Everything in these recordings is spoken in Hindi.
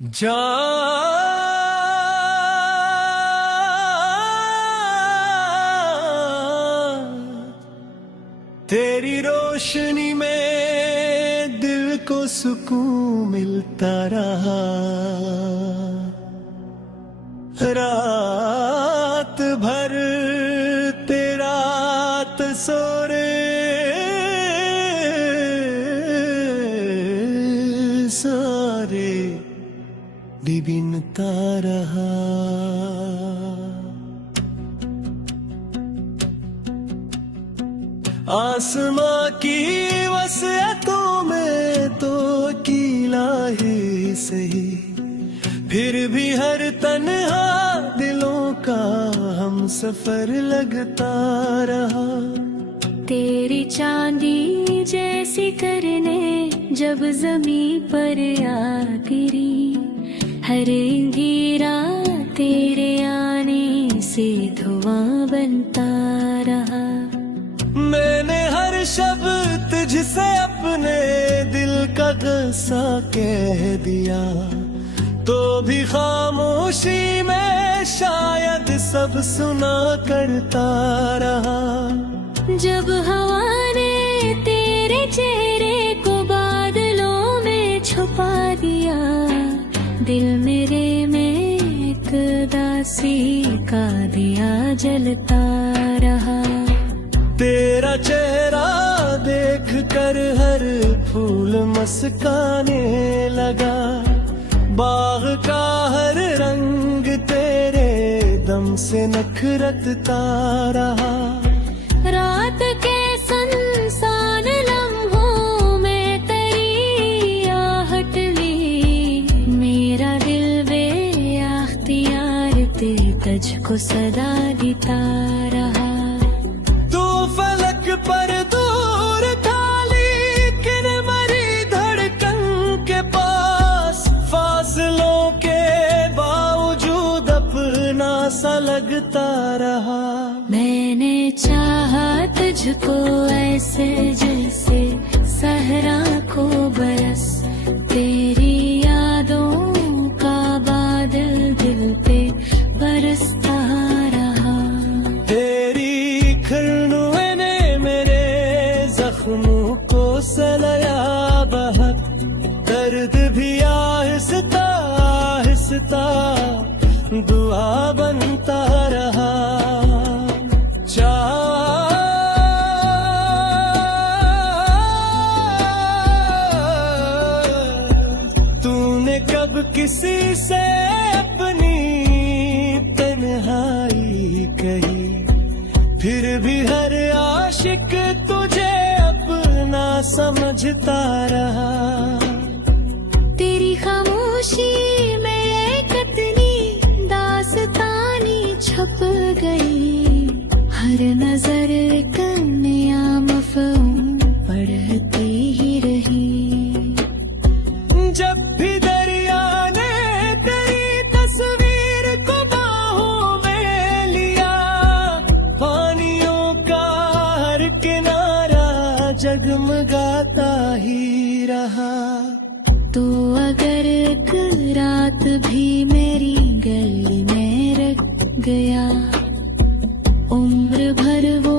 जा तेरी रोशनी में दिल को सुकून मिलता रहा। रात भर तेरा तस्वीर सारे बिनता रहा। आसमां की वसीयतों में तो अकेला ही सही, फिर भी हर तन्हा दिलों का हम सफर लगता रहा। तेरी चांदी जैसी करने जब जमीन पर आ गिरी, हर अंधेरा तेरे आने से धुआं बनता रहा। मैंने हर शब्द तुझसे अपने दिल का गुस्सा कह दिया, तो भी खामोशी में शायद सब सुना करता रहा। जब हवा ने तेरे चेहरे को बादलों में छुपा दिया, दिल मेरे में एक दासी का दिया जलता रहा। तेरा चेहरा देख कर हर फूल मस्काने लगा, बाग का हर रंग तेरे दम से नखरता रहा। रात के सुनसान लम्हों में तेरी आहट ली, मेरा दिल बेअख्तियार तेरे तुझको सदा देता रहा। तू फलक पर दूर था लेकिन मरी धड़कन के पास, फासलों के बावजूद अपना सा लगता रहा। मैंने चाहा तुझको ऐसे जैसे सहरा को बरस, तेरी यादों का बादल दिल पे बरसता रहा। तेरी खरनुए ने मेरे जख्मों को सलाया बहुत, दर्द भी आहिस्ता आहिस्ता दुआ बनता रहा। तूने कब किसी से अपनी तन्हाई कही, फिर भी हर आशिक तुझे अपना समझता रहा। तेरी खामोशी में एक इतनी दास्तानी छप गई, हर नजर कन्या मफ़हूम पढ़ती ही रही। जब भी दरिया ने तेरी तस्वीर को बाहों में लिया, पानियों का हर किनारा जगमगाता ही रहा। तो अगर एक रात भी मेरी गली में रख गया, उम्र भर वो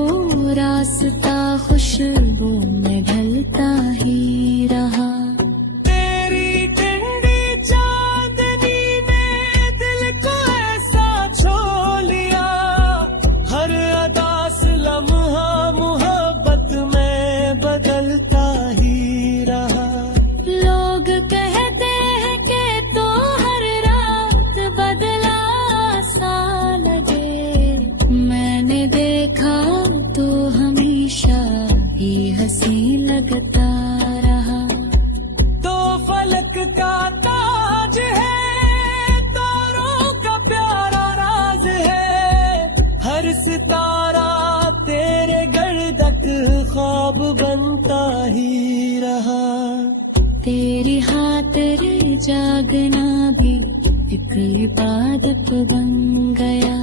रास्ता खुशबू में ढलता ही रहा। तेरी ठंडी चांदनी ने दिल को ऐसा छू लिया, हर अदास लम्हा मोहब्बत में बदलता ही रहा। लोग कहते हैं कि तो हर रात बदला सा लगे, मैंने देखा तो हमेशा ही हंसी लगता रहा। तो फलक का ताज है, तारों का प्यारा राज है, हर सितारा तेरे गर्दक ख्वाब बनता ही रहा। तेरी खातिर जागना भी एक इबादत बन गया,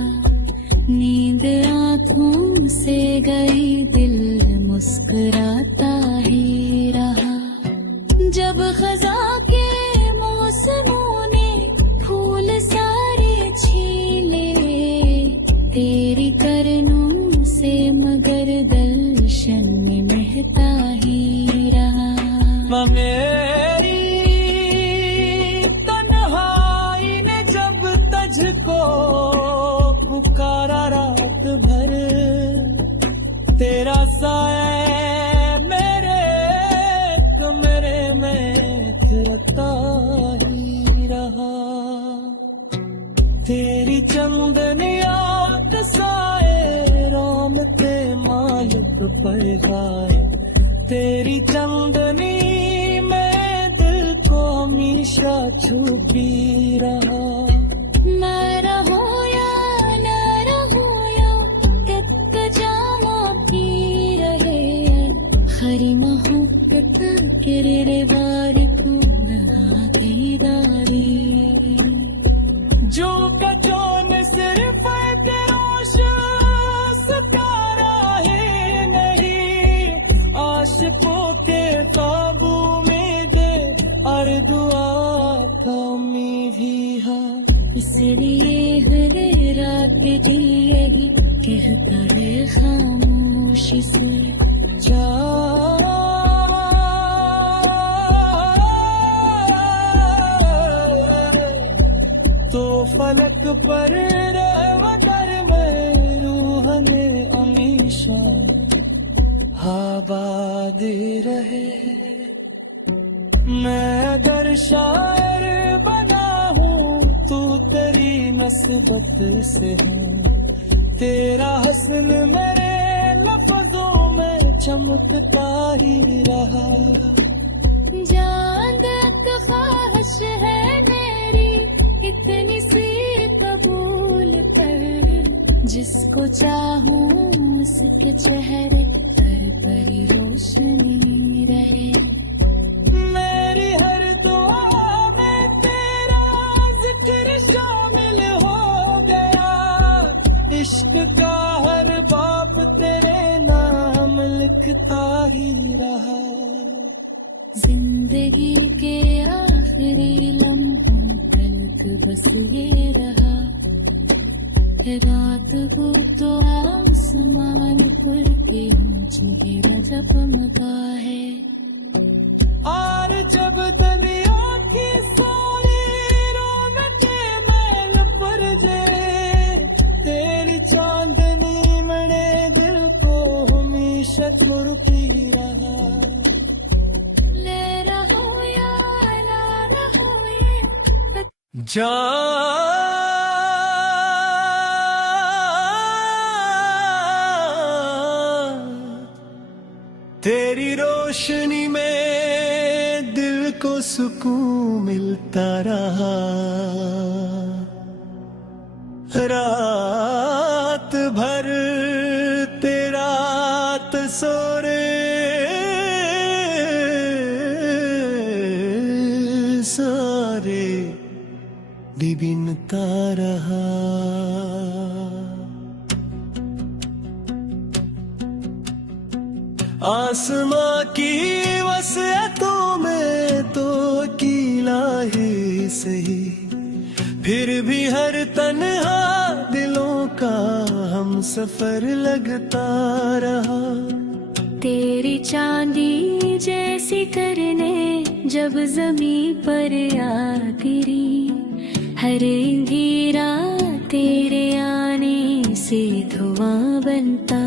नींद आँखों से गई दिल मुस्कुराता ही रहा। जब खजा के मौसमों ने पुकारा रात भर, तेरा साया मेरे कमरे में फिरता ही रहा। तेरी चंदनिया के साए रोमते मालिक पर गाए, तेरी चंदनी में दिल को हमेशा छुपी रहा। मैं रहूं या न रहूं या तक जामा पी रहे, हरी मोहब्बत के रिवार को बना के दारी। जो कचौन सिर्फ तेरा सितारा है नहीं, आशिकों के काबू में दे और दुआ कमी भी है। इसलिए हर रात यही कहता है खामोशी से, जा तो फलक पर रहमतर में रूह ने हमेशा आबाद रहे। मैं अगर शायर बना हूँ तू तेरी नस्बत से हूँ, तेरा हस्न मेरे लफ्जों में चमकता ही रहा। जान तक ख्वाहिश है मेरी इतनी सी कबूल कर, जिसको चाहूं उसके चेहरे पर रोशनी रहे। मेरी हर दुआ में तेरा जिक्र शामिल हो गया, इश्क का हर बाप तेरे नाम लिखता ही रहा। जिंदगी के आखिरी लम्हों तलक बस ये रहा, रात को तो आसमान पर भी चेहरा चमका है। और जब दरिया की सारी रौनकें मैल पर जाए, तेरी चांदनी मेरे दिल को हमेशा छुड़ती रहा। ले रहो या ना रहो ये जा तेरी रोशनी में दिल को सुकून मिलता रहा। रात भर तेरा तस्वीर सारे बिनता रहा। आसमां की वसीयतों में तो अकेला ही सही, फिर भी हर तन्हा दिलों का हम सफर लगता रहा। तेरी चांदी जैसी करने जब जमीन पर आ गिरी, हर अंधेरा तेरे आने से धुआं बनता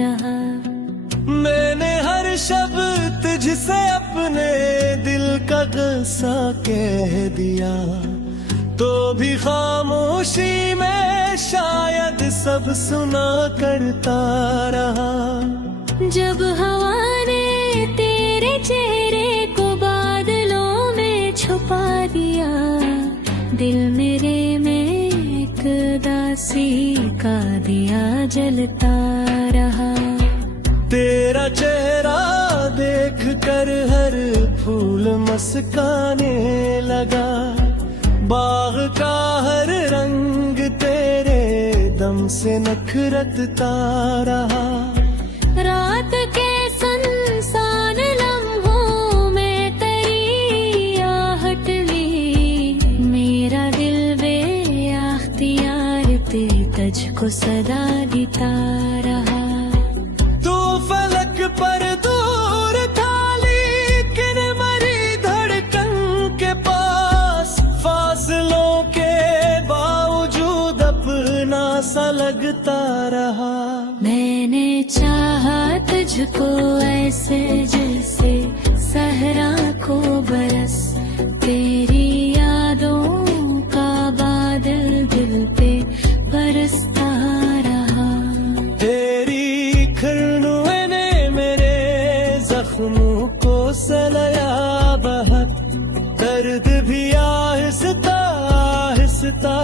रहा। मैंने हर शब्द तुझसे अपने दिल का गुस्सा कह दिया, तो भी खामोशी में शायद सब सुना करता रहा। जब हवा ने तेरे चेहरे को बादलों में छुपा दिया, दिल मेरे में एक दासी का दिया जलता रहा। तेरा चेहरा देख कर हर फूल मुस्काने लगा, बाग का हर रंग तेरे दम से नखरता रहा। रात के सुनसान लम्हों में तेरी आहट ली, मेरा दिल बेअख्तियार तेरे तुझको सदा देता रहा। तू फलक पर दूर था लेकिन मरी धड़कन के पास, फासलों के बावजूद अपना सा समझता रहा। मैंने चाहा तुझको ऐसे जैसे सहरा को बरस, तेरी यादों का बादल दिल पे बरसता रहा। तेरी खिलनुए ने मेरे जख्मों को सलाया बहुत, दर्द भी आहिस्ता आहिस्ता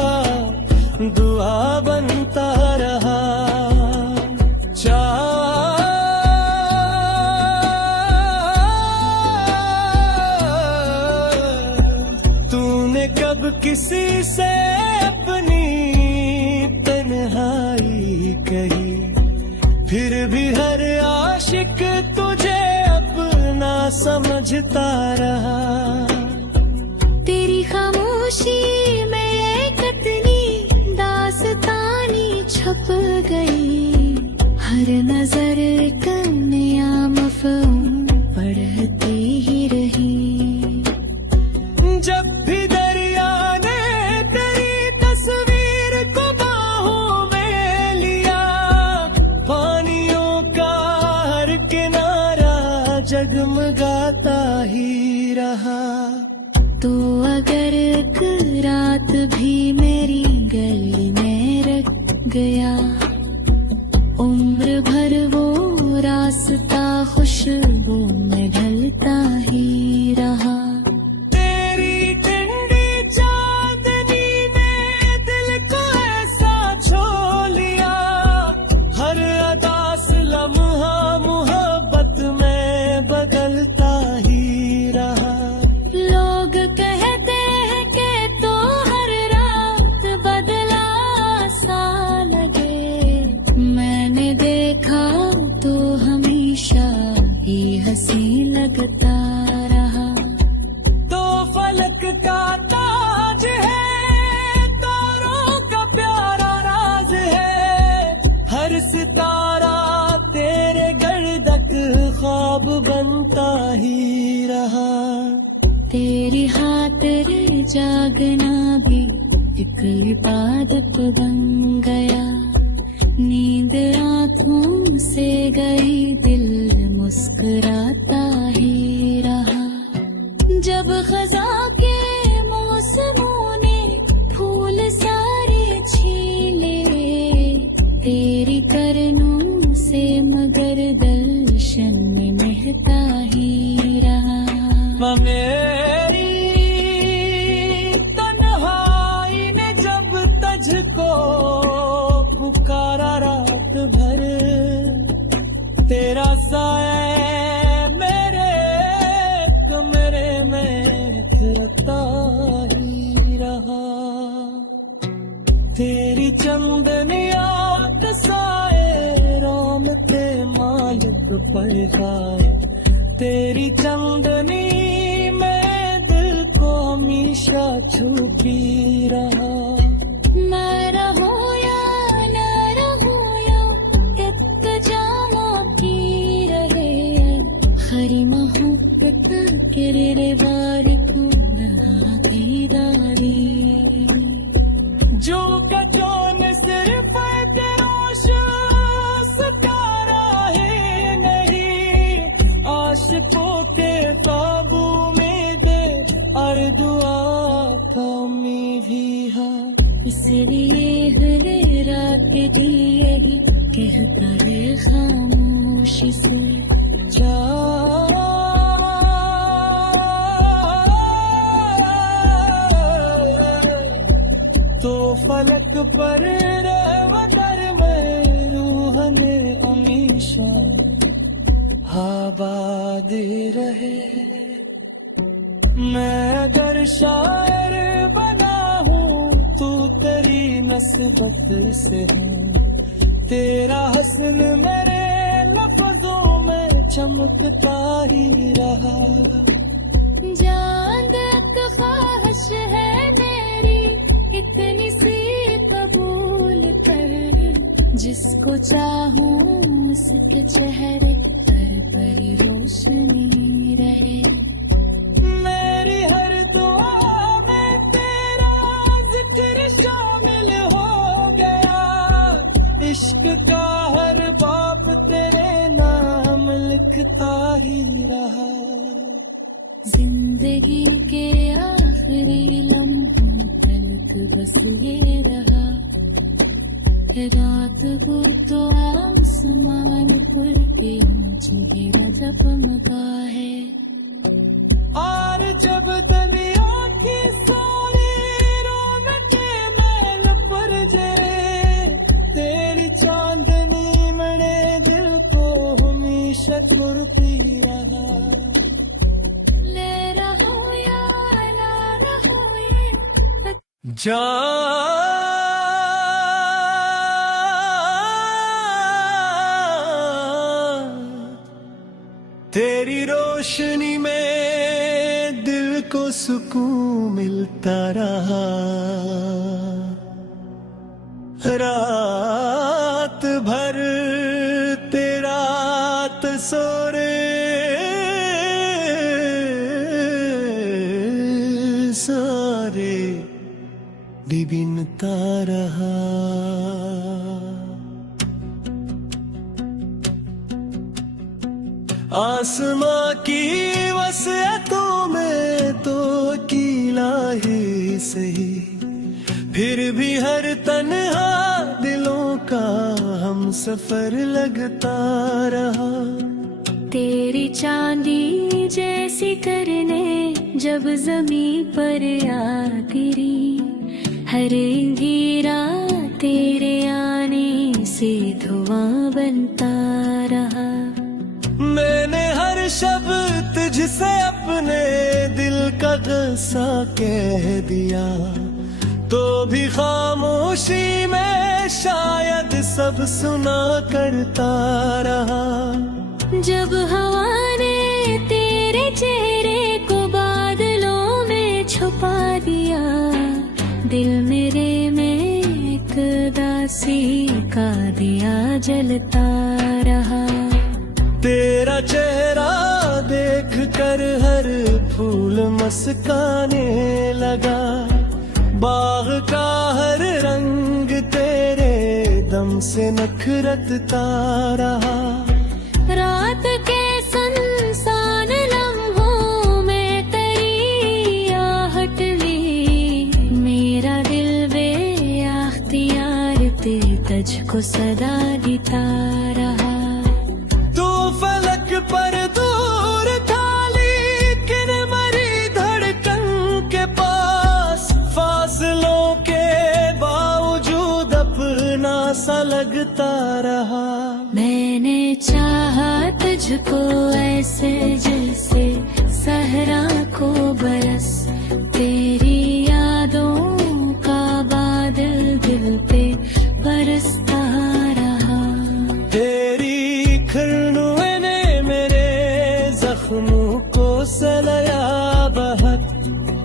दुआ बनता रहा। तूने कब किसी से अपनी तन्हाई कही, फिर भी हर आशिक तुझे अपना समझता रहा। तेरी खामोशी में एक कितनी दास्तानी छुप गई, हर नजर का नया मफ़हूम पढ़ती ही रही। जब भी दरिया ने तेरी तस्वीर को बाहों में लिया, पानियों का हर किनारा जगमगाता ही रहा। तो अगर एक रात भी मेरी गली में रख गया, उम्र भर वो रास्ता खुशबू में ढलता ही रहा। तेरी ठंडी चांदनी ने दिल को ऐसा छू लिया, हर अदास लम्हा मोहब्बत में बदलता ही रहा। लोग कहते हैं कि तो हर रात बदला सा लगे, मैंने देखा तो हमेशा ही हंसी लगता रहा। तो फलक का ताज है, तारों का प्यारा राज है, हर सितारा तेरे गर्दक ख्वाब बनता ही रहा। तेरी खातिर जागना भी एक इबादत बन गया, नींद आँखों से गई दिल मुस्कुराता ही रहा। जब खजा के मौसमों ने फूल सारे छीले, तेरी करनों से मगर दर्शन में महता ही रहा। मेरी तन्हाई ने जब तुझको पुकारा रात भर, तेरा साया मेरे कमरे में थिरकता ही रहा। तेरी चंदनिया साए राम के मालिक पर गाए, तेरी चंदनी में दिल को हमेशा छुपी रहा। मैं रहूं या न रहूं या एक जामा की रहे, हरी मोहब्बत के बारिक दीदारी। जो कचौन सिर्फ सितारा है नहीं, आशिकों के काबू में दे और दुआ कमी भी है। इसलिए हर रात यही कहता है खामोशी से, तो फलक पर रहमतर में रूह ने हमेशा आबाद रहे। मैं अगर शायर बना हूँ तू तेरी नस्बत से हूँ, तेरा हस्न मेरे लफ्जों में चमकता ही रहा। जान तक ख्वाहिश है मेरी इतनी सी कबूल कर, जिसको चाहूँ उसके चेहरे पर रोशनी रहे। मेरी हर दुआ में तेरा जिक्र शामिल हो गया, ही रहा। जिंदगी के आखिरी लम्हों तक बस ये रहा, रात को तो आसमान पर भी चेहरा चमका है। और जब दरिया की सारी रौनके मैल पर जाए, तेरी चांदनी मने दिल को हमेशा छुड़ती रहा। ले रहो या ला रहो ये तेरी रोशनी में दिल को सुकून मिलता रहा। रात भर तेरा तस्वीर सारे बिनता रहा। आसमां की वसीयतों में तो कीला ही सही, फिर भी हर तन्हा दिलों का हम सफर लगता रहा। तेरी चांदी जैसी करने जब जमीन पर आ गिरी, हर हीरा तेरे आने से धुआं बनता रहा। मैंने हर शब्द तुझसे अपने दिल का क़स्सा कह दिया, तो भी खामोशी में शायद सब सुना करता रहा। जब हवा ने तेरे चेहरे को बादलों में छुपा दिया, दिल मेरे में एक दासी का दिया जलता रहा। तेरा चेहरा देख कर हर फूल मस्काने लगा, बाग का हर रंग तेरे दम से नखरता रहा। रात के सुनसान लम्हों में तेरी आहट ली, मेरा दिल बेअख्तियार तेरे तुझको सदा देता रहा। तू फलक पर दूर था लेकिन मरी धड़कन के पास, फासलों के बावजूद अपना सा लगता रहा। मैंने चाहा तुझको ऐसे जैसे सहरा को बरस, तेरी यादों का बादल दिल पे बरसता रहा। तेरी खरनुए ने मेरे जख्मों को सलाया बहुत,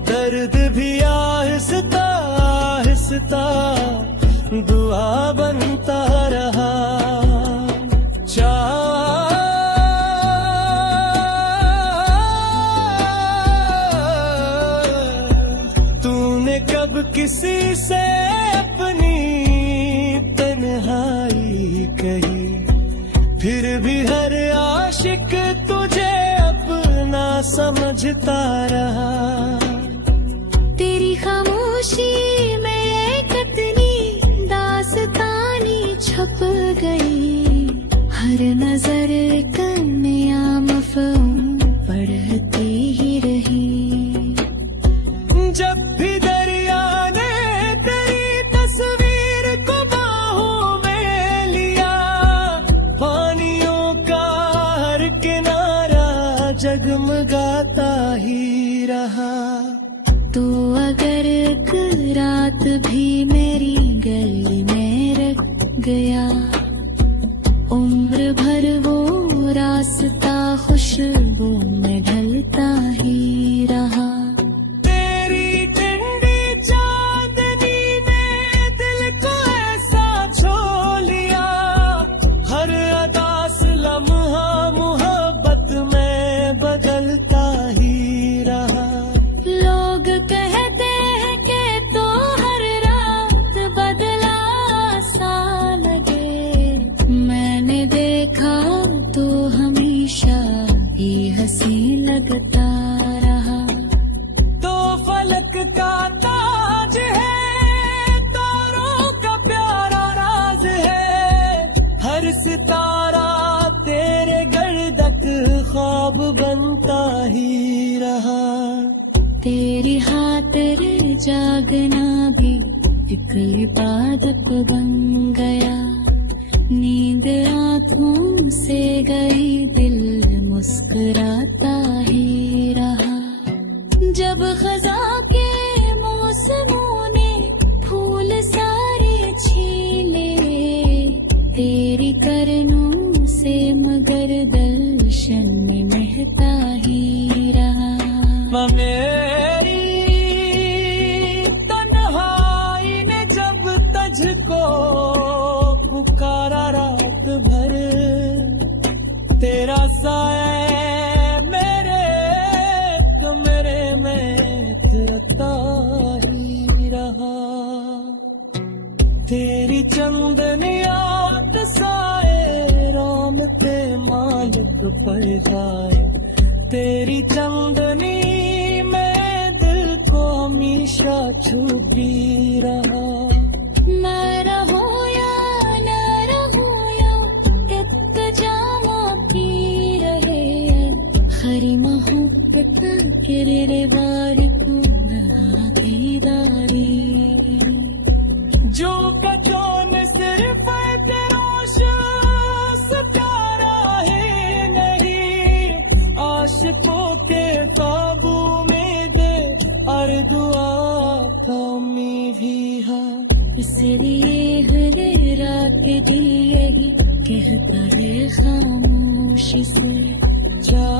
दर्द भी आहिस्ता आहिस्ता दुआ बनता रहा। तूने कब किसी से अपनी तन्हाई कही, फिर भी हर आशिक तुझे अपना समझता रहा। तेरी खामोशी में कितनी दास्तानी छुप गई, हर नजर कन्या मफ़हूम पढ़ती ही रही। जब भी दरिया ने तेरी तस्वीर को बाहों में लिया, पानियों का हर किनारा जगमगाता ही रहा। तो अगर एक रात भी मेरी गली में रख गया, उम्र भर वो रास्ता खुशबू में ढलता ही रहा। तेरी ठंडी चांदनी ने दिल को ऐसा छो लिया, हर अदास लम्हा मोहब्बत में बदलता ही रहा। लोग कहते हैं कि तो हर रात जागना भी एक इबादत बन गया। नींद आँखों से गई, दिल मुस्कुराता ही रहा। जब खज़ां के मौसमों ने फूल सारे छीले, तेरी करनों से मगर दर्शन में महका ही रहा। मेरी तन्हाई ने जब तुझको पुकारा रात भर, तेरा साया मेरे कमरे में थिरकता ही रहा। तेरी चंदनिया साए राम थे मालिक पर जाए, तेरी चंदनी में दिल को हमेशा छुपी रहा। मैं रहूं या न रहूं या एक जामा पी रहे, हरी मोहब्बत के रिवार को दारी। जो कचौन सिर्फ तेरा सितारा है नहीं, आशिकों के काबू में दे और दुआ कमी भी है। इसलिए हर रात दिए ही कहता है खामोशी से, जा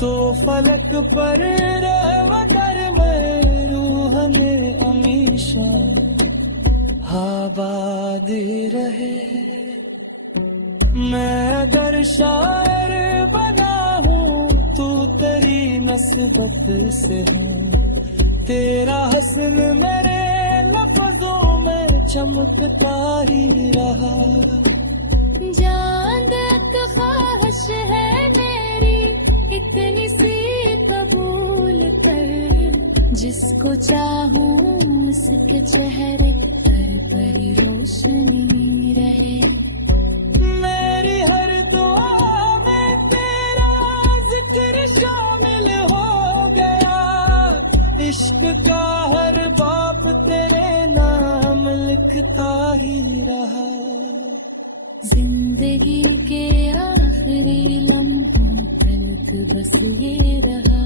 तो फलक पर रहमतर में रूह में हमेशा आबाद रहे। मैं अगर शायर बना हूँ तू तेरी नस्बत से हूँ, तेरा हस्न मेरे लफ्जों में चमकता ही रहा। जान तक ख्वाहिश है मेरी इतनी सी कबूल कर, जिसको चाहूं उसके चेहरे पर रोशनी रहे। मेरी हर दुआ में तेरा जिक्र शामिल हो गया, इश्क का हर बाप तेरे नाम लिखता ही रहा। जिंदगी के आखिरी लम्हों तक बस ये रहा,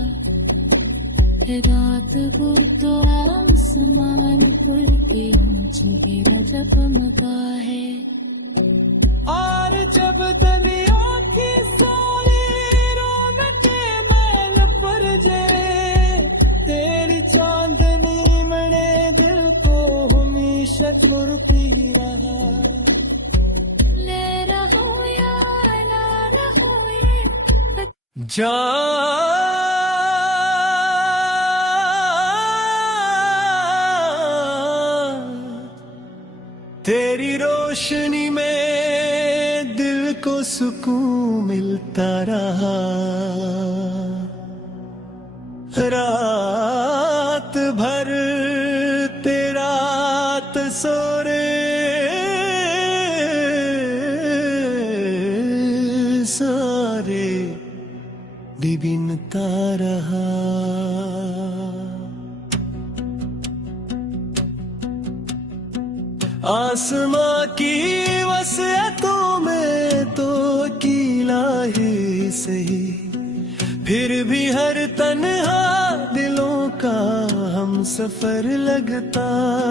रात को तो आसमान पर के चेहरा जगमगा है। और जब दरिया की सारी रौनकें मैल पर जाए, तेरी चांदनी मेरे दिल को हमेशा छुड़ती रहा। ले रहो या ना रहो ये जा तेरी रोशनी में दिल को सुकून मिलता रहा। रात भर तेरा तस्वीर सारे बिबिनता रहा। आसमां की वसीयतों में तो अकेला ही सही, फिर भी हर तन्हा दिलों का हम सफर लगता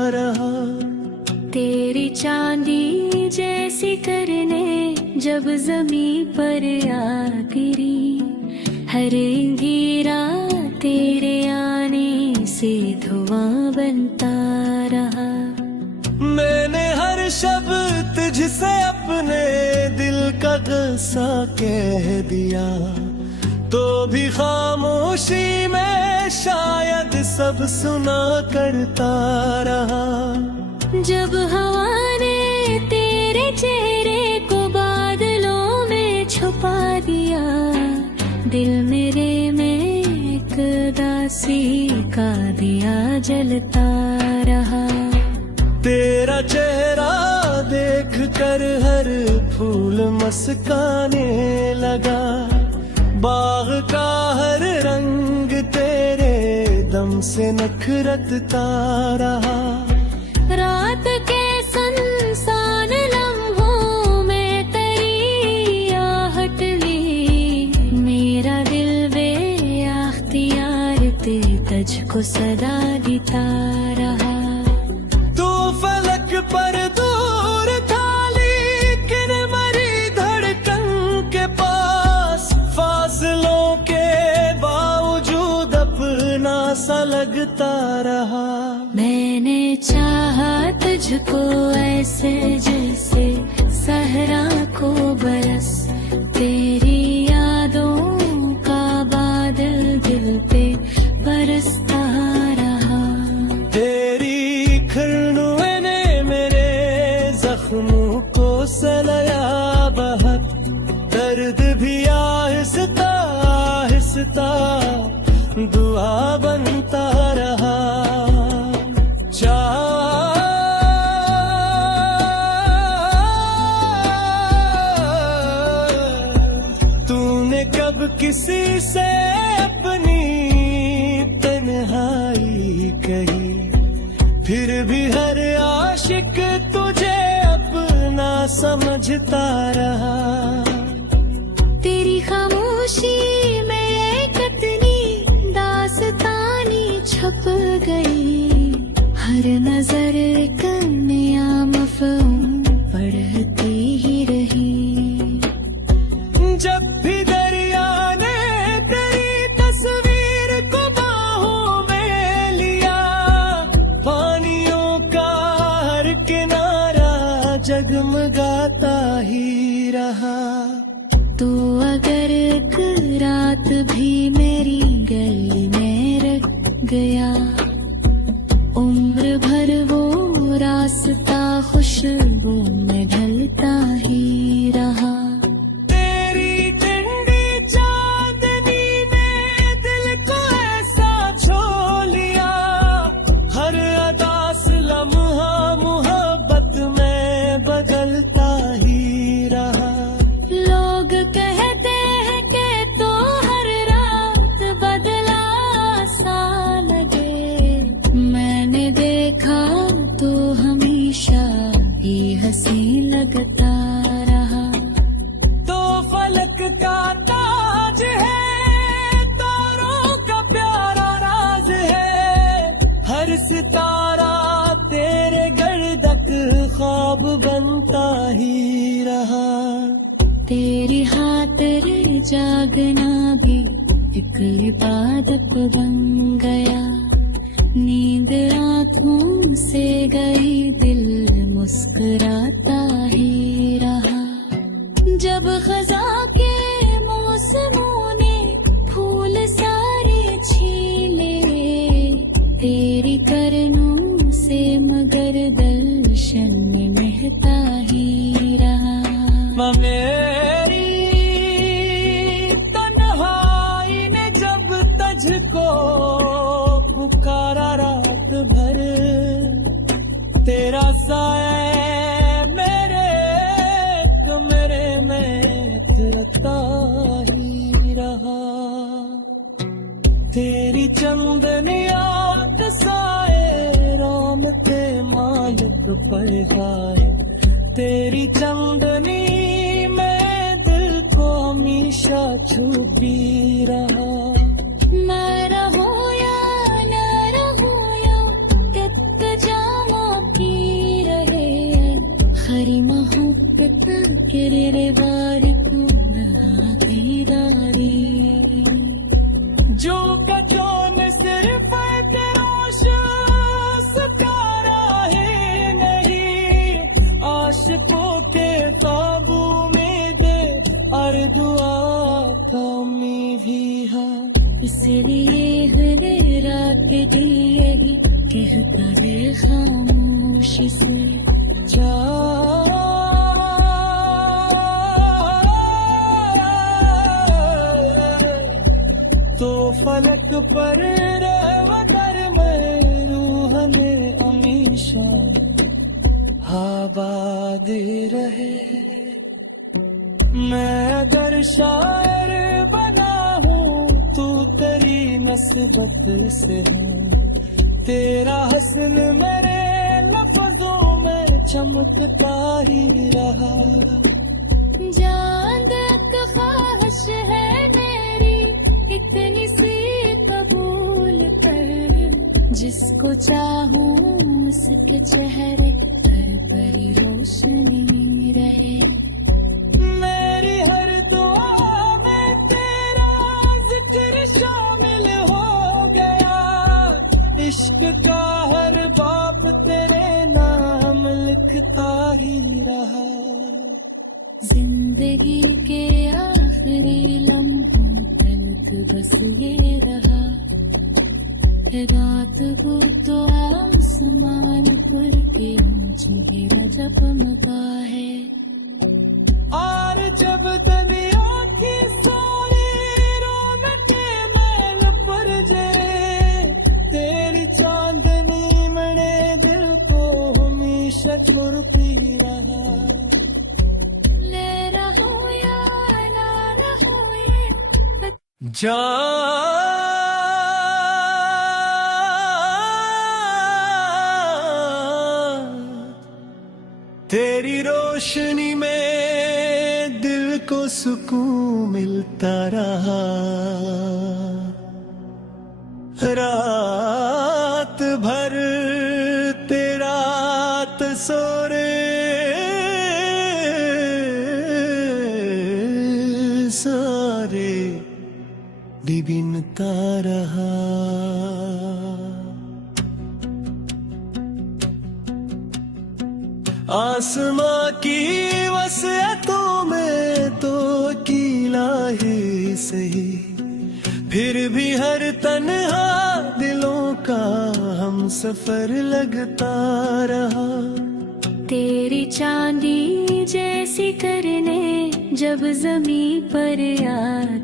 रहा। तेरी चांदी जैसी करने जब जमीन पर आ गिरी, हर अंधेरा तेरे आने से धुआं बनता रहा। मैंने हर शब्द तुझसे अपने दिल का गुस्सा कह दिया, तो भी खामोशी में शायद सब सुना करता रहा। जब हवा ने तेरे चेहरे को बादलों में छुपा दिया, दिल मेरे में एक दासी का दिया जलता रहा। तेरा चेहरा देख कर हर फूल मस्काने लगा, बाग का हर रंग तेरे दम से नखरतता रहा। रात के सुनसान लम्हों में तेरी आहट ली, मेरा दिल बेअख्तियार तेरे तज को सदा देता रहा। तू फलक पर दूर था लेकिन मरी धड़कन के पास, फासलों के बावजूद अपना सा लगता रहा। मैंने चाहा तुझको ऐसे जैसे सहरा को बरस, तेरी यादों का बादल दिल पे बरसता रहा। तेरी खरनुए ने मेरे जख्मों को सलाया बहुत, दर्द भी आहिस्ता आहिस्ता दुआ बनता रहा। तूने कब किसी से अपनी तन्हाई कही, फिर भी हर आशिक तुझे अपना समझता रहा। तेरी खामोशी में कितनी दास्तानी छप गई, हर नजर कन्या मफ़हूम पढ़ती ही रही। जब भी दरिया ने तेरी तस्वीर को बाहों में लिया, पानियों का हर किनारा जगमगाता ही रहा। तो अगर एक रात भी मेरी गली में रह गया, उम्र भर वो रास्ता खुशबू में ढलता ही रहा। तेरी ठंडी चांदनी में दिल को ऐसा छो लिया, हर अदा से लम्हा मोहब्बत में बदलता ही रहा। लोग कहते हैं कि तो हर रात बदला सा लगे, मैंने देखा तो हमेशा ही हंसी लगता रहा। तो फलक का ताज है, तारों का प्यारा राज है, हर सितारा तेरे गर्दक ख्वाब बनता ही रहा। तेरी खातिर जागना भी एक इबादत बन गया, नींद आँखों से गई दिल मुस्कुराता ही रहा। जब खजा के मौसमों ने फूल सारे छीले, तेरी करनों से मगर दर्शन में महता ही रहा। मेरी तन्हाई ने जब तुझको पुकारा रात भर, तेरा साया मेरे कमरे में थिरकता ही रहा। तेरी चंदनिया के साए राम थे मालिक पर आए, तेरी चंदनी में दिल को हमेशा छुपी रहा। मैं रहूं या न रहूं या कित जामा पी रहे, हरी मोहब्बत किरे बारी को दीदारी। जो कचौन सिर्फ तेरा सितारा है नहीं, आशिकों के काबू में दे और दुआ थामी भी है। इसलिए हनेरा के दिए ही कहता है खामोशी से, तो फलक पर रहमतर में रूह में हमेशा आबाद रहे। शायर बना हूँ, तू तेरी नस्बत से है। तेरा हसन मेरे लफ्जों में चमकता ही रहा। जान तक ख्वाहिश है मेरी इतनी सी कबूल कर, जिसको चाहूँ उसके चेहरे पर रोशनी रहे। मेरी हर दुआ में तेरा जिक्र शामिल हो गया, इश्क का हर बाप तेरे नाम लिखता ही रहा। जिंदगी के आखिरी लम्हों तक बस ये रहा, रात को तो आसमान पर के चेहरा चमका है। और जब दुनिया की सारी रौनके मैल पर जले, तेरी चांदनी मेरे दिल को हमेशा छुड़ती रहा। ले रहो या ना रहो ये तेरी रोशनी में दिल को सुकून मिलता रहा। रात भर तेरा तस्वीर सारे बिनता रहा। आसमां की वसीयतों में तो अकेला ही सही, फिर भी हर तन्हा दिलों का हम सफर लगता रहा। तेरी चांदी जैसी करने जब जमीन पर आ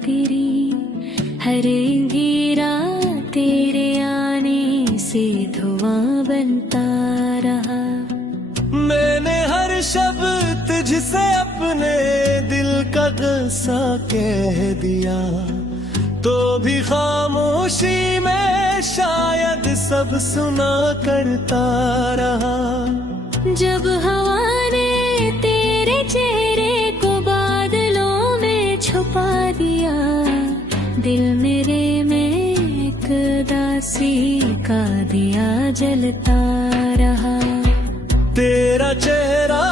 गिरी, हर अंधेरा तेरे आने से धुआं बनता रहा। मैंने हर शब्द तुझसे अपने दिल का गुस्सा कह दिया, तो भी खामोशी में शायद सब सुना करता रहा। जब हवा ने तेरे चेहरे को बादलों में छुपा दिया, दिल मेरे में एक दासी का दिया जलता रहा। तेरा चेहरा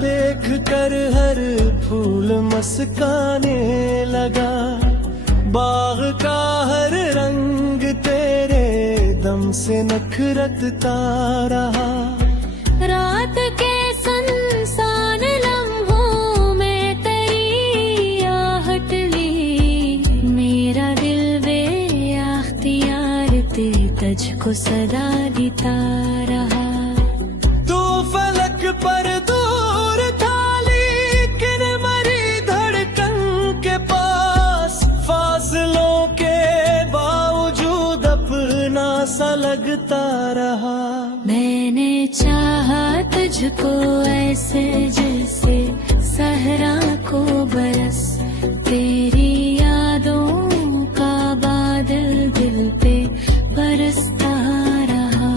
देख कर हर फूल मस्काने लगा, बाग का हर रंग तेरे दम से नखरता रहा। रात के सुनसान लम्हों में तेरी आहट ली, मेरा दिल बेअख्तियार तुझको सदा देता रहा। तू फलक पर दूर था लेकिन मरी धड़कन के पास, फासलों के बावजूद अपना सा लगता रहा। मैंने चाहा तुझको ऐसे जैसे सहरा को बरस, तेरी यादों का बादल दिल पे बरसता रहा।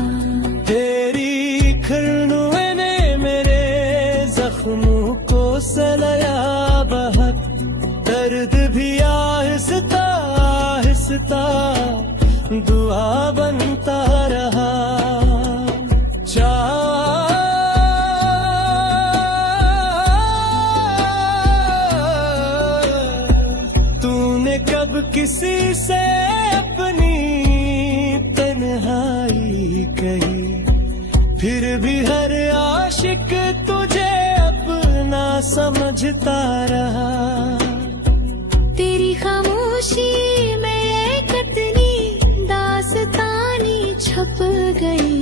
तेरी खरनुए ने मेरे जख्मों को सलाया बहुत, दर्द भी आहिस्ता आहिस्ता दुआ बनता रहा। तूने कब किसी से अपनी तन्हाई कही, फिर भी हर आशिक तुझे अपना समझता रहा। तेरी खामोशी में कितनी दास्तानी छुप गई,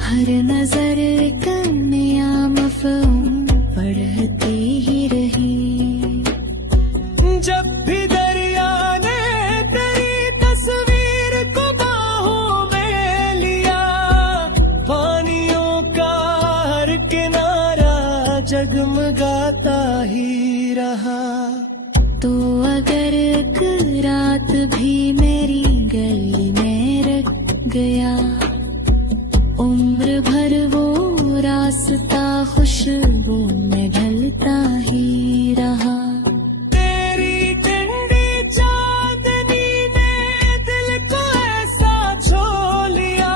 हर नजर कन्या मफ़हूम पढ़ती ही रही। जब भी दरिया ने तेरी तस्वीर को बाहों में लिया, पानियों का हर किनारा जगमगाता ही रहा। हाथ भी मेरी गली में रख गया, उम्र भर वो रास्ता खुशबू में ढलता ही रहा। तेरी ठंडी चांदनी ने दिल को ऐसा छू लिया,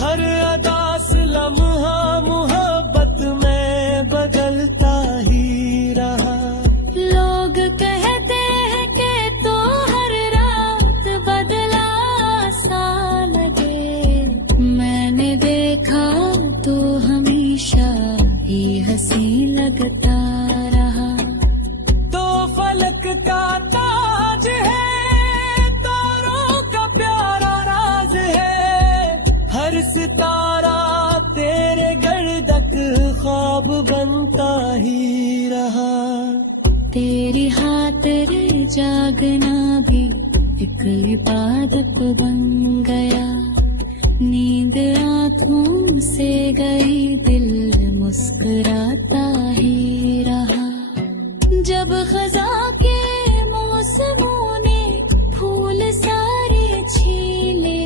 हर अदास लम्हा मोहब्बत में बदलता ही रहा। लोग कहते हैं कि तो हर रात बदला सा लगे, मैंने देखा तो हमेशा ही हंसी लगता रहा। तो फलक का ताज है, तारों का प्यारा राज है, हर सितारा तेरे गर्दक ख्वाब बनता ही रहा। तेरी खातिर जागना भी एक इबादत बन गया, नींद आँखों से गई दिल मुस्कुराता ही रहा। जब खजा के मौसमों ने फूल सारे छीले,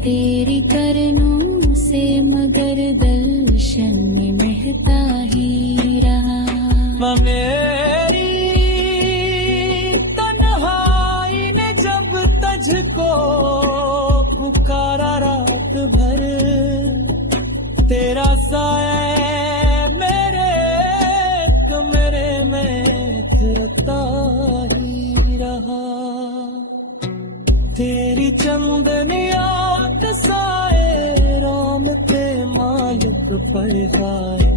तेरी करनों से मगर दर्शन महता ही रहा। मेरी तन्हाई ने जब तुझको पुकारा रात भर, तेरा साया मेरे कमरे में फिरता ही रहा। तेरी चंदनियात साए रौनते मालिक पर आए,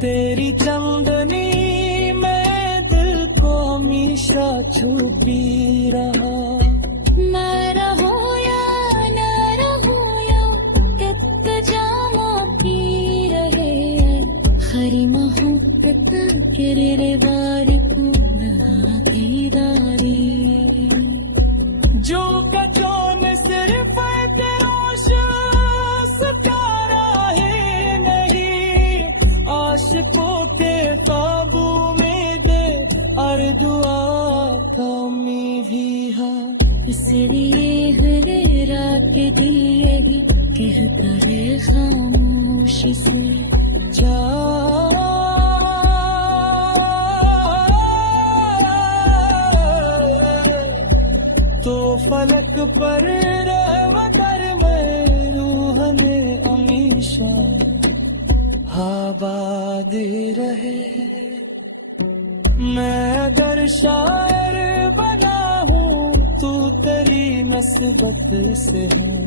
तेरी चंदनी में दिल को हमेशा छुपी रहा। मैं रहूं या न रहूं या कित जामा पी रहे, हरी मोहब्बत किररे बारी को दारी। जो कचौन सिर्फ रोश सितारा है नहीं, आशिकों के काबू में दे और दुआ कमी भी है। इसलिए हरे रात दिए ही कहता है खामोशी से, तो फलक पर रहमतर में रूह में हमेशा आबाद रहे। मैं अगर शायर बना हूँ तू तेरी नस्बत से हूँ,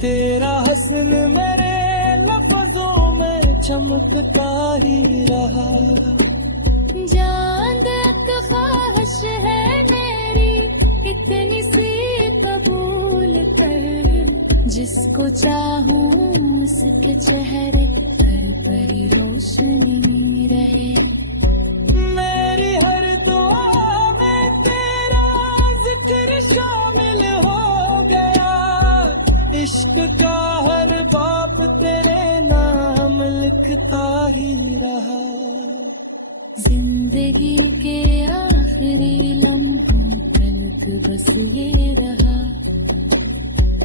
तेरा हसन मेरे लफ्जों में चमकता ही रहा। जान तक ख्वाहिश है मेरी इतनी सी कबूल कर, जिसको चाहूँ उसके चेहरे पर रोशनी रहे। मेरी हर दुआ में तेरा जिक्र शामिल हो गया, इश्क का हर बाप तेरे नाम लिखता ही रहा। जिंदगी के आखिरी लम्हों तक बस ये रहा,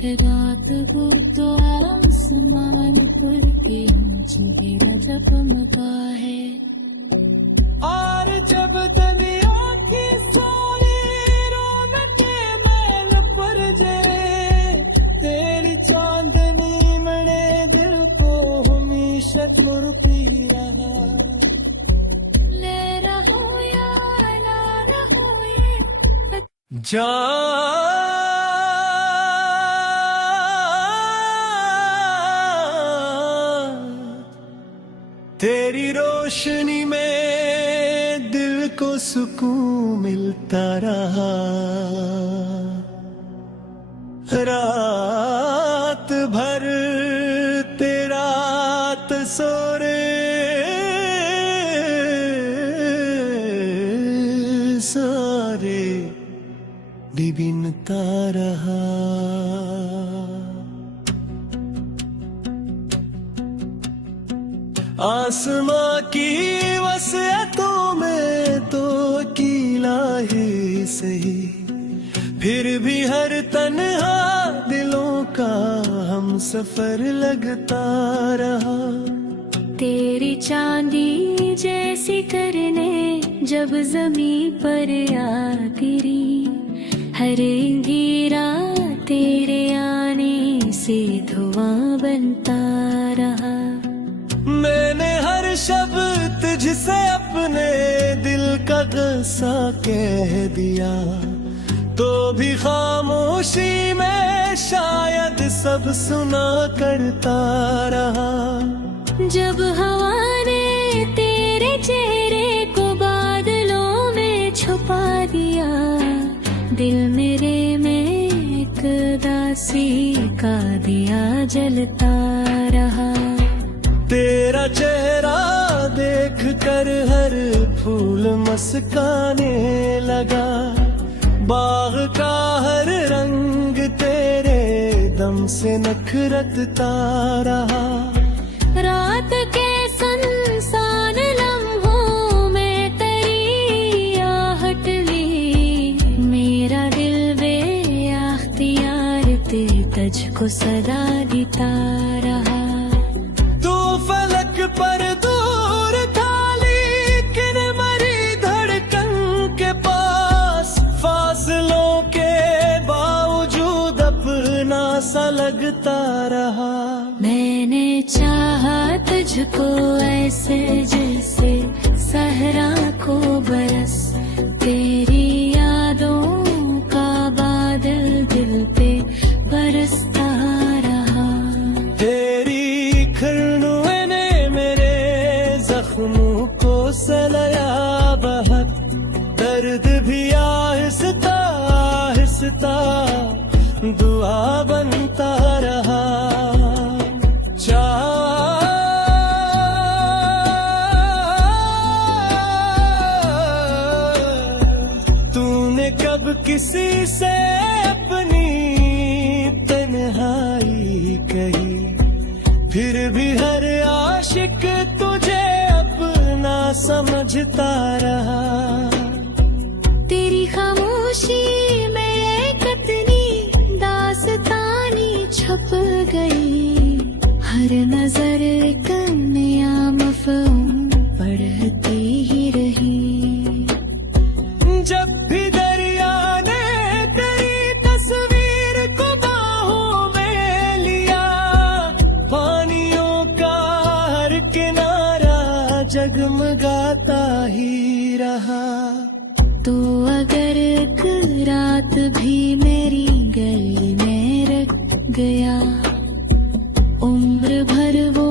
रात को तो आसमान पर के चेहरा जगमगा है। और जब दुनिया की सारी रौनकें मैल पर जाए, तेरी चांदनी मेरे दिल को हमेशा छुड़ती रहा। ले रहो या ना रहो ये तेरी रोशनी में दिल को सुकून मिलता रहा। रात भर तेरा तस्वीर सारे बिबिनता रहा। आसमां की वसीयतों में तो अकेला ही सही, फिर भी हर तन्हा दिलों का हम सफर लगता रहा। तेरी चांदी जैसी करने जब जमी पर आ गिरी, हर अंधेरा तेरे आने से धुआं बनता रहा। मैंने हर शब्द तुझसे अपने दिल का गुस्सा कह दिया, तो भी खामोशी में शायद सब सुना करता रहा। जब हवा ने तेरे चेहरे को बादलों में छुपा दिया, दिल मेरे में एक दासी का दिया जलता रहा। तेरा चेहरा देख कर हर फूल मस्काने लगा, बाग का हर रंग तेरे दम से नखरता रहा। रात के सुनसान लम्हों में तेरी आहट ली, मेरा दिल बेअख्तियार तेरे तुझको सदा देता रहा। तू फलक पर दूर था लेकिन मरी धड़कन के पास, फासलों के बावजूद अपना सा लगता रहा। मैंने चाहा तुझको ऐसे जैसे सहरा को बरस, तेरी यादों का बादल दिल पे बरसता रहा। तेरी खरनुए ने मेरे जख्मों को सलाया बहुत, दर्द भी आहिस्ता आहिस्ता दुआ बनता रहा। तूने कब किसी से अपनी तन्हाई कही, फिर भी हर आशिक तुझे अपना समझता रहा। तेरी खामोशी में कितनी दास्तानी छुप गई, हर नजर कन्या मफ़हूम पढ़ती ही रही। जब भी दरिया ने तेरी तस्वीर को बाहों में लिया, पानियों का हर किनारा जगमगाता ही रहा। तो अगर एक रात भी मेरी गली में रख गया, उम्र भर वो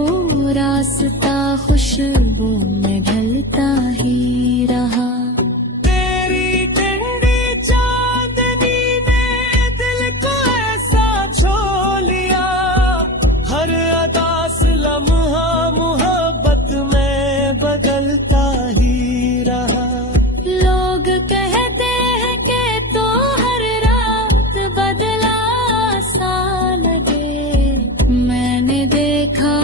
रास्ता खुशबू में ढलता ही रहा। तेरी ठंडी चांदनी ने दिल को ऐसा छू लिया, हर अदास लम्हा मोहब्बत में बदलता ही रहा। लोग कहते हैं कि तो हर रात बदला सा लगे, मैंने देखा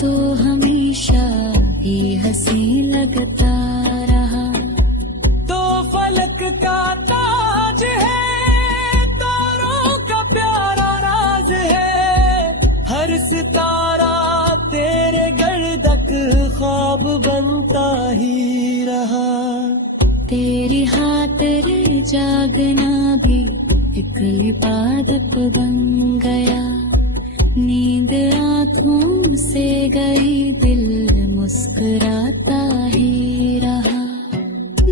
तो हमेशा ही हंसी लगता रहा। तो फलक का ताज है, तारों का प्यारा राज है, हर सितारा तेरे गर्दक ख्वाब बनता ही रहा। तेरी खातिर जागना भी एक इबादत बन गया, नींद आँखों से गई दिल मुस्कुराता ही रहा।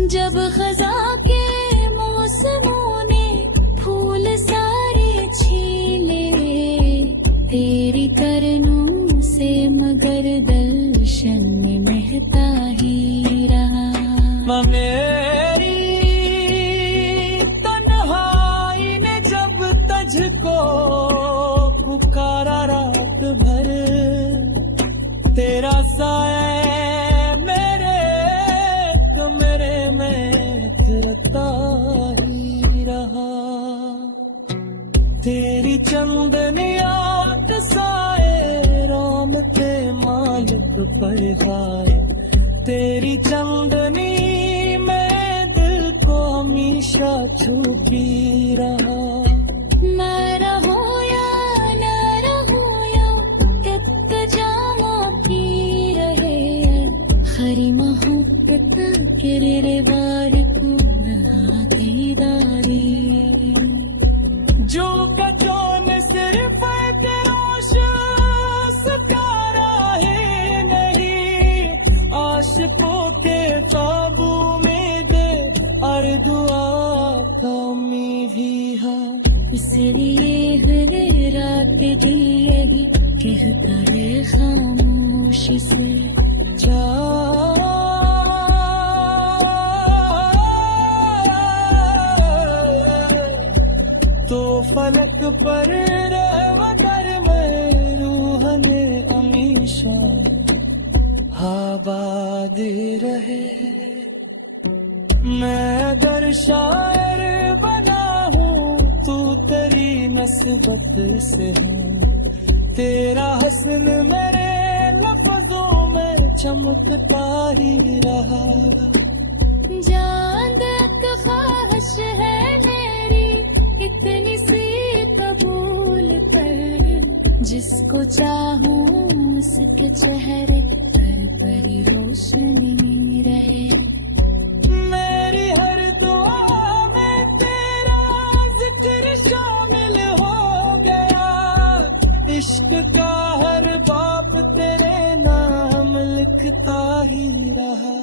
जब खजा के मौसमों ने फूल सारे छीले, तेरी करनों से मगर दर्शन महता ही रहा। मेरी तन्हाई ने जब तुझको पुकारा रात भर, तेरा साया मेरे में थिरकता ही रहा। तेरी चंदनिया साए रोमते मालिक पर खाए, तेरी चंदनी मेरे दिल को हमेशा छूती रहा। मैं रहूं या न रहूं या तब जामा पी रहे हरी मोहब्बत के बार को दीदारी जो कचौन सिर्फ रोश प्यारा है नहीं, आशिकों के काबू में दे और दुआ कमी भी है। इसलिए हर रात दिल यही कहता है खामोशी से जा तो फलक पर रहमतर में रूह ने हमेशा आबाद रहे। मैं अगर शायर बना हूँ तू तेरी नस्बत से हूँ, तेरा हस्न मेरे लफ्जों में चमकता ही रहा। जान तक ख्वाहिश है मेरी इतनी सी कबूल कर, जिसको चाहूं उसके चेहरे पर रोशनी रहे। मेरी हर दुआ में तेरा जिक्र शामिल हो गया, इश्क का हर बाब तेरे नाम लिखता ही रहा।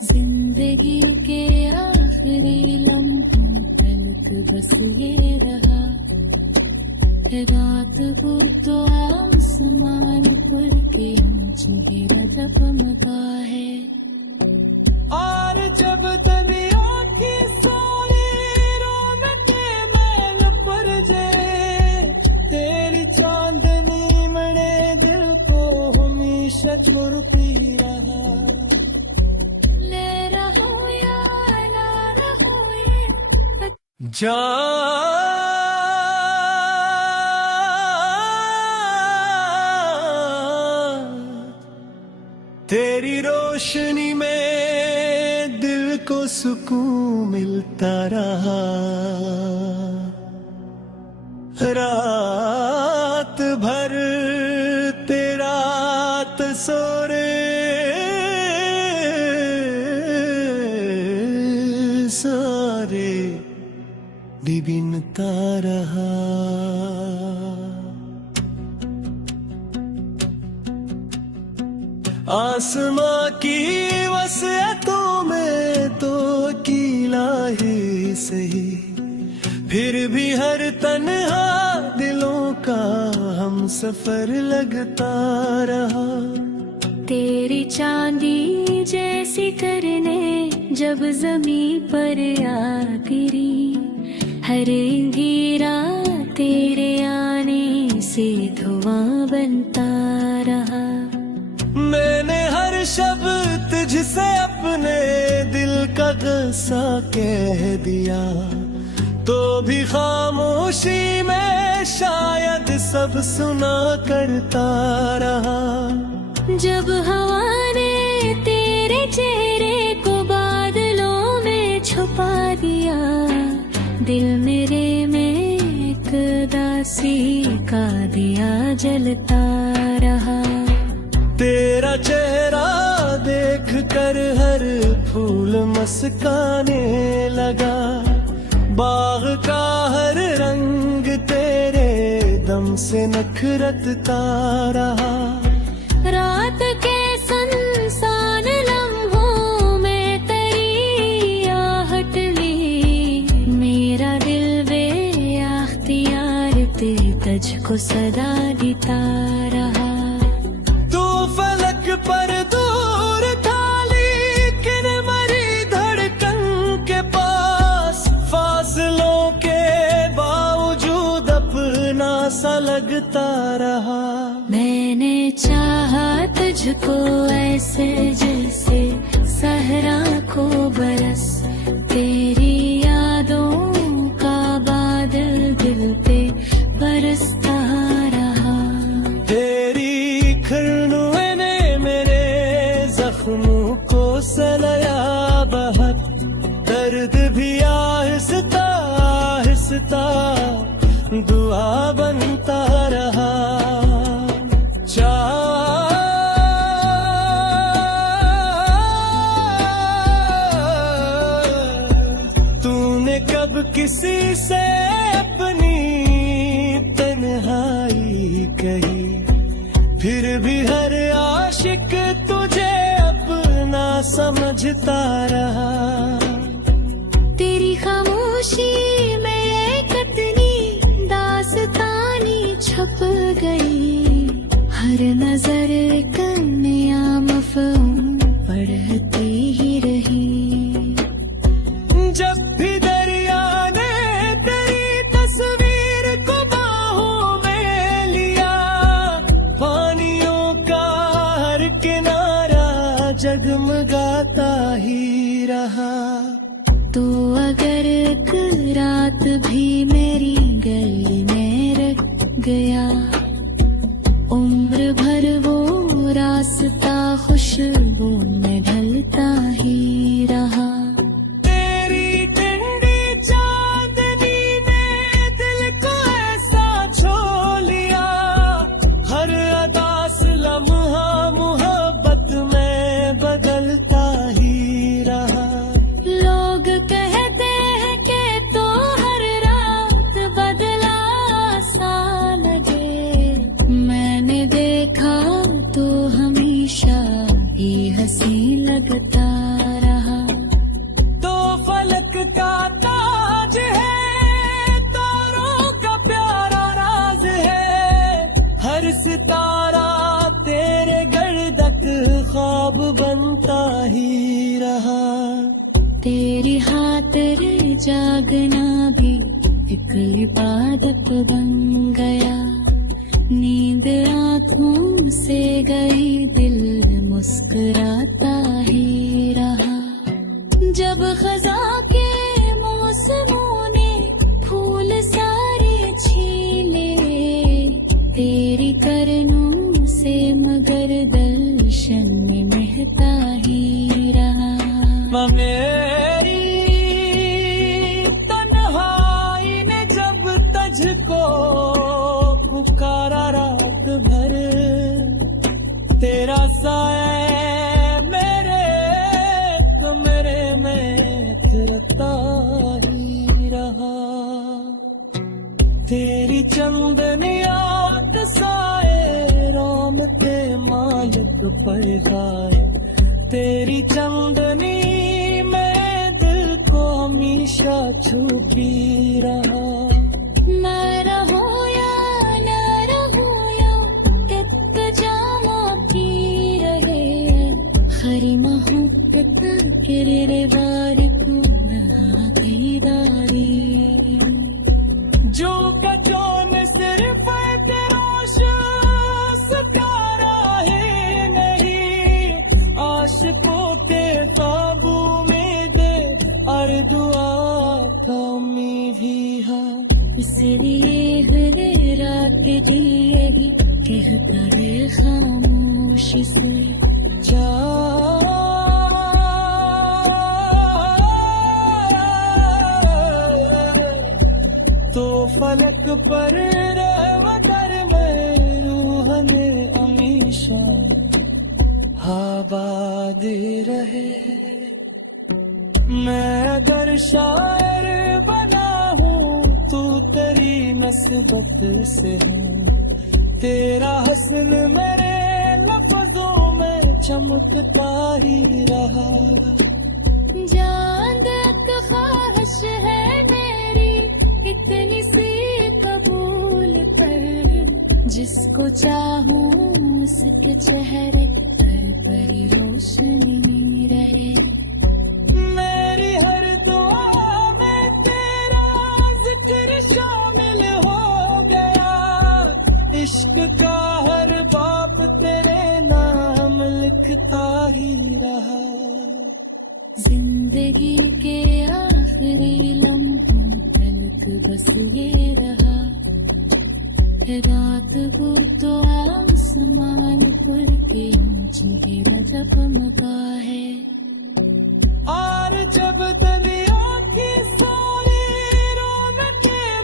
जिंदगी के आखिरी लम्हों तक बस ये रहा, रात को तो आसमान पर के चेहरा दबमगा है। और जब दरिया की सारी रौनकें मैल पर जाए, तेरी चांदनी मरे दिल को हमेशा छुड़ती रहा। ले रहो या ना रहो ये जा तेरी रोशनी में दिल को सुकून मिलता रहा। रात भर तेरा तस्वीर सारे बिनता रहा। आसमां की वसीयतों में तो अकेला ही सही, फिर भी हर तन्हा दिलों का हम सफर लगता रहा। तेरी चांदी जैसी करने जब जमीन पर आ गिरी, हर अंधेरा तेरे आने से धुआं बनता रहा। मैंने हर शब्द तुझसे अपने दिल का गुस्सा कह दिया, तो भी खामोशी में शायद सब सुना करता रहा। जब हवा ने तेरे चेहरे को बादलों में छुपा दिया, दिल मेरे में एक दासी का दिया जलता रहा। तेरा चेहरा देख कर हर फूल मुस्काने लगा, बाग का हर रंग तेरे दम से नखरता रहा। रात के सुनसान लम्हों में तेरी आहट ली, मेरा दिल बेअख्तियार तेरी तुझको सदा देता रहा। तू फलक पर दूर था लेकिन मरी धड़कन के पास, फासलों के बावजूद अपना सा लगता रहा। मैंने चाहा तुझको ऐसे जैसे सहरा को बरस, तेरी यादों का बादल दिल पे बरसता रहा। तेरी खरनुए ने मेरे जख्मों को सलाया बहुत, दर्द भी आहिस्ता समझता दुआ बनता रहा। तूने कब किसी से अपनी तन्हाई कही, फिर भी हर आशिक तुझे अपना समझता रहा। तेरी खामोशी में एक कितनी दास्तानी छप गई, हर नजर एक नया मफ़हूम पढ़ती ही रही। जब भी दरिया ने तेरी तस्वीर को बाहों में लिया, पानियों का हर किनारा जगमगाता ही रहा। तो अगर एक रात भी मेरी गली में रह गया, उम्र भर वो रास्ता खुशबू में ढलता ही रहा। तेरी ठंडी चांदनी ने दिल को ऐसा छू लिया, हर अदास लम्हा मोहब्बत में बदलता ही रहा। लोग कहते हैं कि तो हर रात बदला सा लगे, मैंने देखा तो हमेशा ही हंसी लगता रहा। तो फलक का ताज है, तारों का प्यारा राज है, हर सितारा तेरे गर्दक ख्वाब बनता ही रहा। तेरी खातिर जागना भी एक इबादत बन गया, नींद आँखों से गई दिल मुस्कुराता ही रहा। जब खजा के मौसमों ने फूल सारे छीले, तेरी करनों से मगर दर्शन में महता ही रहा। मेरी तन्हाई ने जब तुझको पुकारा रात भर, तेरा साया मेरे कमरे में थिरकता ही रहा। तेरी चंदनिया साए राम के मालिक पर गाए, तेरी चंदनी में दिल को हमेशा छुपी रहा। मैं रहूं या न रहूं या इंतजाम की रहे, हरी मोहब्बत किरे बारिक दीदारी। जो कचौन सिर्फ तेरा सितारा है नहीं, आशिकों के काबू में दे और दुआ कमी भी है। इसलिए हरे रात जिएगी कहता रे खामोश से। तो फलक पर रहमतर में रूह में हमेशा आबाद रहे। मैं अगर शायर बना हूँ तू तेरी नस्बत से हूँ, तेरा हस्न मेरे लफ्जों में चमकता ही रहा। जान तक ख्वाहिश है मेरी इतनी सी कबूल कर, जिसको चाहूँ उसके चेहरे पर रोशनी रहे। मेरी हर दुआ में तेरा जिक्र शामिल हो गया, इश्क का हर बाप तेरे नाम लिखता ही रहा। जिंदगी के आखिरी लम्हों तक बस ये रहा, रात को तो आसमान पर के चेहरा चमका है। और जब दरिया की सारी रौनकें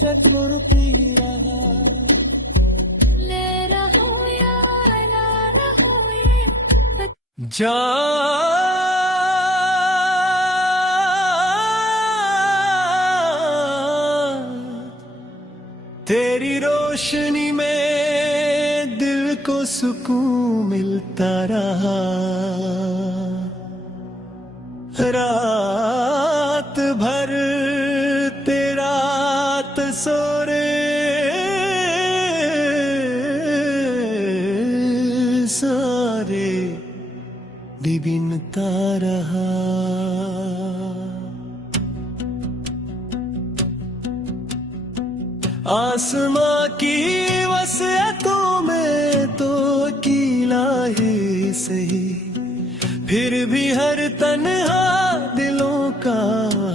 ठुकराती रहा। ले रहो या ना रहो ये तेरी रोशनी में दिल को सुकून मिलता रहा। रात भर तेरा तस्वीर सारे बिनता रहा। आसमां की वसीयतों में तो कीला ही सही, फिर भी हर तन्हा दिलों का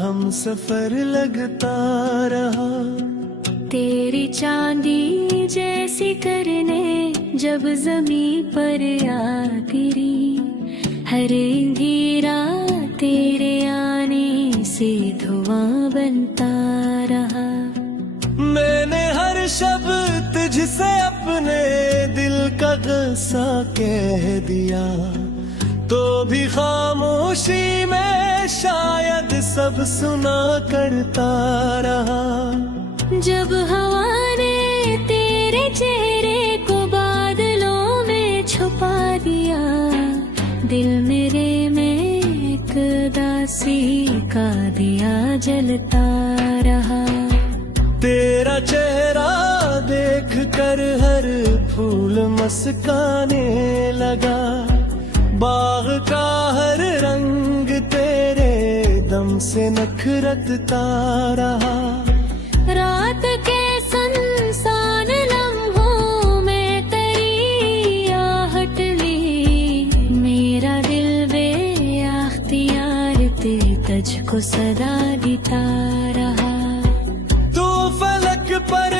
हम सफर लगता रहा। तेरी चांदी जैसी करने जब जमी पर आ गिरी, हर अंधेरा तेरे आने से धुआं बनता रहा। मैंने हर शब्द तुझसे अपने दिल का क़स्सा कह दिया, तो भी खामोशी में शायद सब सुना करता रहा। जब हवा ने तेरे चेहरे को बादलों में छुपा दिया, दिल मेरे में एक दासी का दिया जलता रहा। तेरा चेहरा देख कर हर फूल मस्काने लगा, बाग का हर रंग तेरे दम से नखरता रहा। रात के सुनसान लम्हों में तेरी आहट ली, मेरा दिल बेअख्तियार तुझको सदा देता रहा। तू फलक पर